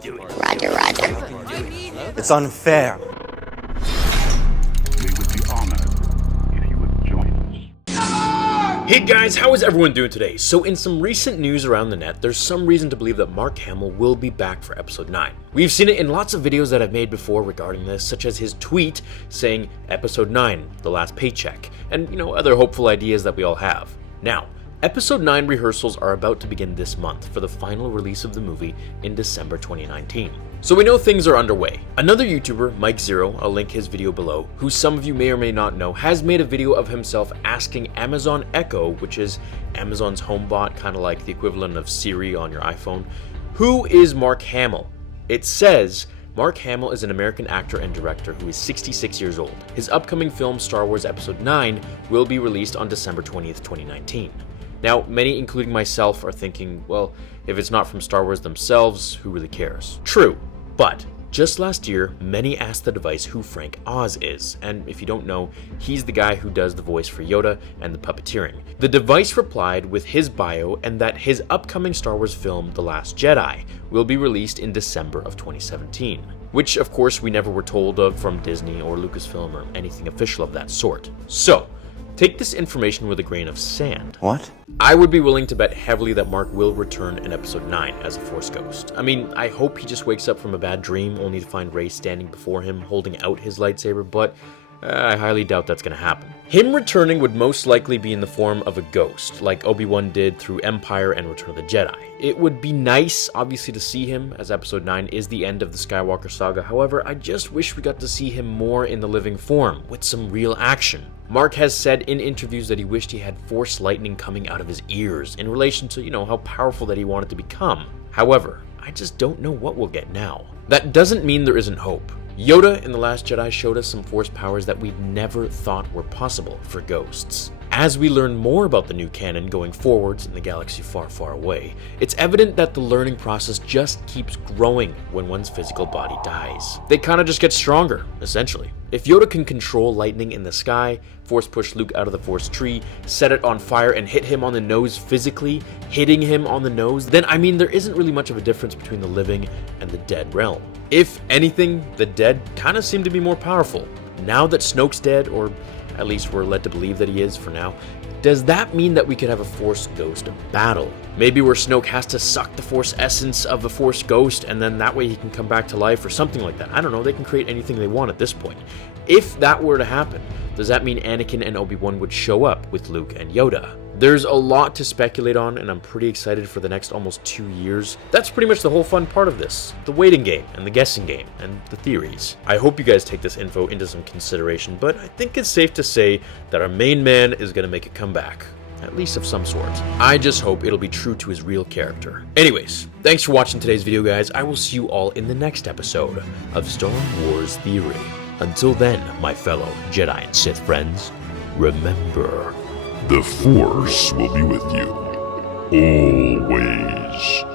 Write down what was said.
Do it. Roger, roger. It's unfair. We would be honored if you would join us. Hey guys, how is everyone doing today? So in some recent news around the net, there's some reason to believe that Mark Hamill will be back for episode 9. We've seen it in lots of videos that I've made before regarding this, such as his tweet saying episode 9, the last paycheck, and other hopeful ideas that we all have. Now, Episode 9 rehearsals are about to begin this month for the final release of the movie in December 2019. So we know things are underway. Another YouTuber, Mike Zero, I'll link his video below, who some of you may or may not know, has made a video of himself asking Amazon Echo, which is Amazon's homebot, kind of like the equivalent of Siri on your iPhone, who is Mark Hamill? It says, Mark Hamill is an American actor and director who is 66 years old. His upcoming film, Star Wars Episode 9, will be released on December 20th, 2019. Now, many, including myself, are thinking, well, if it's not from Star Wars themselves, who really cares? True, but just last year, many asked the device who Frank Oz is, and if you don't know, he's the guy who does the voice for Yoda and the puppeteering. The device replied with his bio and that his upcoming Star Wars film, The Last Jedi, will be released in December of 2017, which of course we never were told of from Disney or Lucasfilm or anything official of that sort. So, take this information with a grain of sand. What? I would be willing to bet heavily that Mark will return in episode 9 as a Force ghost. I mean, I hope he just wakes up from a bad dream only to find Rey standing before him holding out his lightsaber, but I highly doubt that's going to happen. Him returning would most likely be in the form of a ghost, like Obi-Wan did through Empire and Return of the Jedi. It would be nice, obviously, to see him, as episode 9 is the end of the Skywalker saga. However, I just wish we got to see him more in the living form, with some real action. Mark has said in interviews that he wished he had Force lightning coming out of his ears in relation to, how powerful that he wanted to become. However, I just don't know what we'll get now. That doesn't mean there isn't hope. Yoda in The Last Jedi showed us some Force powers that we'd never thought were possible for ghosts. As we learn more about the new canon going forwards in the galaxy far, far away, it's evident that the learning process just keeps growing when one's physical body dies. They kind of just get stronger, essentially. If Yoda can control lightning in the sky, Force push Luke out of the Force tree, set it on fire and hit him on the nose physically, hitting him on the nose, then there isn't really much of a difference between the living and the dead realm. If anything, the dead kind of seem to be more powerful. Now that Snoke's dead, or at least we're led to believe that he is for now, does that mean that we could have a Force ghost battle? Maybe where Snoke has to suck the Force essence of a Force ghost and then that way he can come back to life or something like that. I don't know, they can create anything they want at this point. If that were to happen, does that mean Anakin and Obi-Wan would show up with Luke and Yoda? There's a lot to speculate on, and I'm pretty excited for the next almost 2 years. That's pretty much the whole fun part of this. The waiting game, and the guessing game, and the theories. I hope you guys take this info into some consideration, but I think it's safe to say that our main man is going to make a comeback. At least of some sort. I just hope it'll be true to his real character. Anyways, thanks for watching today's video, guys. I will see you all in the next episode of Star Wars Theory. Until then, my fellow Jedi and Sith friends, remember, the Force will be with you, always.